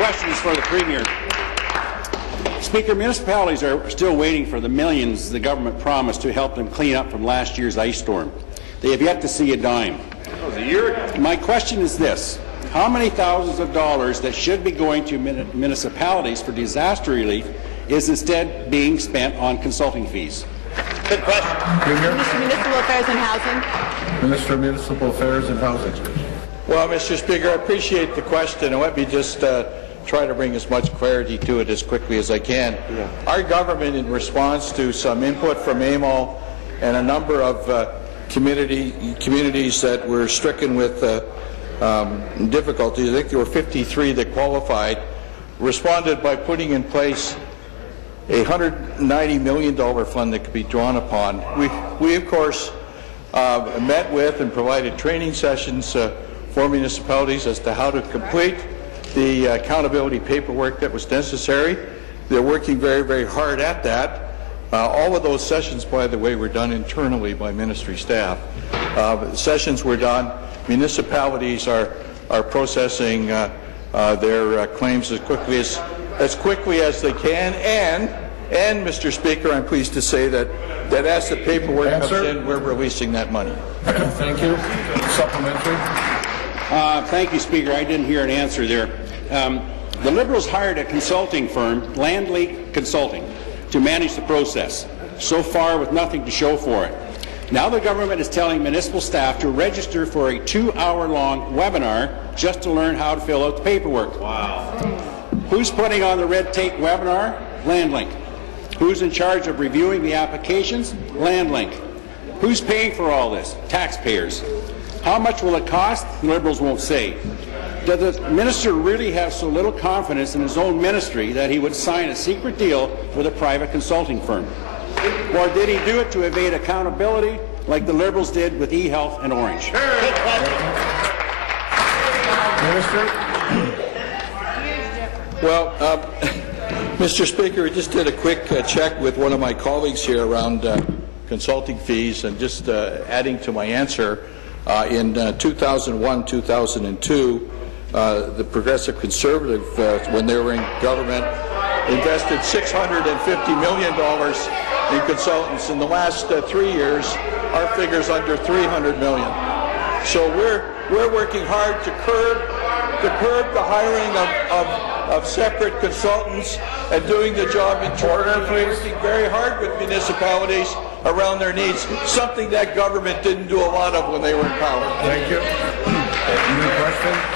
Questions for the Premier. Speaker, municipalities are still waiting for the millions the government promised to help them clean up from last year's ice storm. They have yet to see a dime. That was a year ago. My question is this. How many thousands of dollars that should be going to municipalities for disaster relief is instead being spent on consulting fees? Good question. Premier. Minister of Municipal Affairs and Housing. Minister of Municipal Affairs and Housing. Well, Mr. Speaker, I appreciate the question, and let me just try to bring as much clarity to it as quickly as I can. Our government, in response to some input from AMO and a number of communities that were stricken with difficulties, I think there were 53 that qualified, responded by putting in place a $190 million fund that could be drawn upon. We of course, met with and provided training sessions for municipalities as to how to complete the accountability paperwork that was necessary. They're working very, very hard at that. All of those sessions, by the way, were done internally by ministry staff. Sessions were done. Municipalities are processing their claims as quickly as they can, and Mr. Speaker, I'm pleased to say that as the paperwork comes in, we're releasing that money. Thank you. Supplementary. Thank you, Speaker. I didn't hear an answer there. The Liberals hired a consulting firm, Landley Consulting, to manage the process, so far with nothing to show for it. Now the government is telling municipal staff to register for a 2-hour-long webinar just to learn how to fill out the paperwork. Wow. Who's putting on the red tape webinar? Landlink. Who's in charge of reviewing the applications? Landlink. Who's paying for all this? Taxpayers. How much will it cost? The Liberals won't say. Does the minister really have so little confidence in his own ministry that he would sign a secret deal with a private consulting firm? Or did he do it to evade accountability like the Liberals did with eHealth and Orange? Good question. Minister. Well, Mr. Speaker, I just did a quick check with one of my colleagues here around consulting fees, and just adding to my answer, in 2001-2002, the Progressive Conservative, when they were in government, invested $650 million in consultants. In the last 3 years, our figure's under $300 million. So we're working hard to curb the hiring of separate consultants and doing the job in order. We're working very hard with municipalities around their needs, something that government didn't do a lot of when they were in power. Thank you. New question.